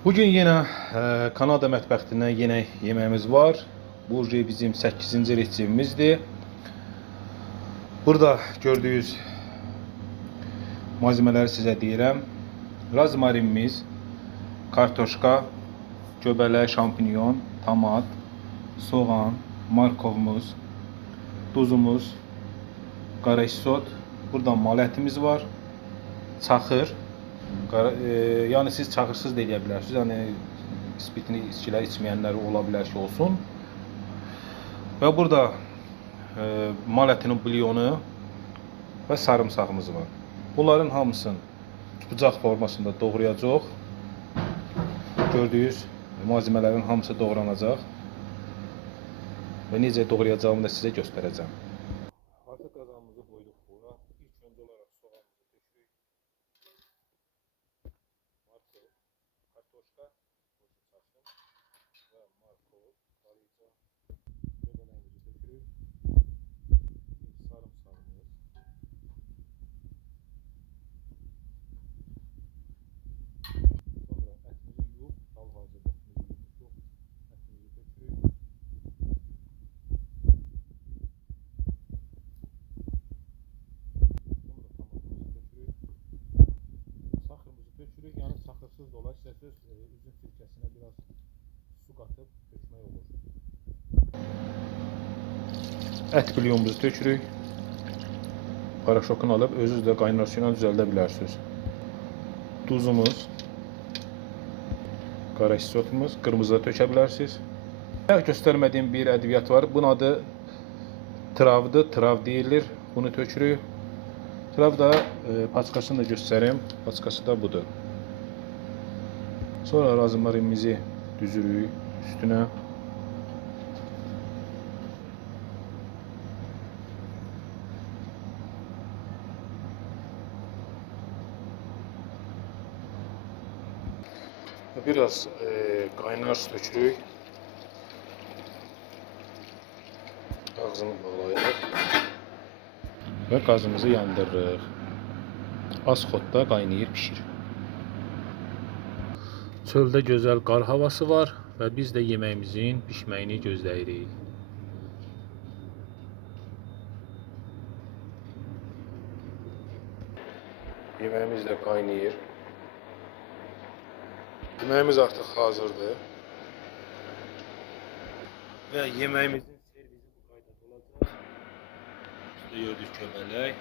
Bugün yine Kanada mətbəxindən yine yemeğimiz var. Bu bizim 8-ci reseptimizdir. Burada gördüğünüz malzemeleri size deyirəm. Rozmarinimiz, kartoşka, göbələk, şampinyon, tomat, soğan, markovumuz, duzumuz, qara isot. Burada mal ətimiz var. Çaxır. Yani siz çaxırsız da eləyə bilərsiniz. Yəni spirtli içkilər içməyənlər ola bilər ki, olsun. Və burada mal ətinin bulyonu və sarımsağımız var. Bunların hamısını bıçaq formasında doğrayacaq. Gördüyünüz malzemələrin hamısı doğranacaq. Və necə doğrayacağımı da sizə göstərəcəm. Artıq qazanımızı qoyduq bura. İlk öncə olaraq soğanımızı tökürük. Markov, kartoşka, ve markov, qarayca, göbələyimizi tökürük. Sarımsağımız. Sonra ətimizi yuyub, hal-hazırda ətimizi yuyub, ətimizi tökürük. Tökürük, yani çaxırsız da olar. İstəsəz üzüm sirkəsinə biraz su qatıb tökmək olur. Ət bulyonumuzu tökürük. Paraşokunu alıp özünüz də qaynar su ilə düzəldə bilərsiniz. Duzumuz, qara isotumuz, qırmızı da tökə bilərsiniz. Göstərmədiyim bir ədviyyat var. Bunun adı travdır, trav deyilir. Bunu tökürük. Trav da paçkasını da göstəreyim. Paçkası da budur. Sonra rozmarinimizi düzürük üstüne. Biraz kaynar su tökürük. Ağzını bağlayırıq. Və qazımızı yandırırıq. Az xodda qaynayır, pişir. Çöldə gözəl qar havası var və biz də yeməyimizin pişməyini gözləyirik. Yeməyimiz də qaynayır. Yeməyimiz artıq hazırdır. Və yeməyimizin servisi bu qaydada olacaq. Üstə gördük göbələk.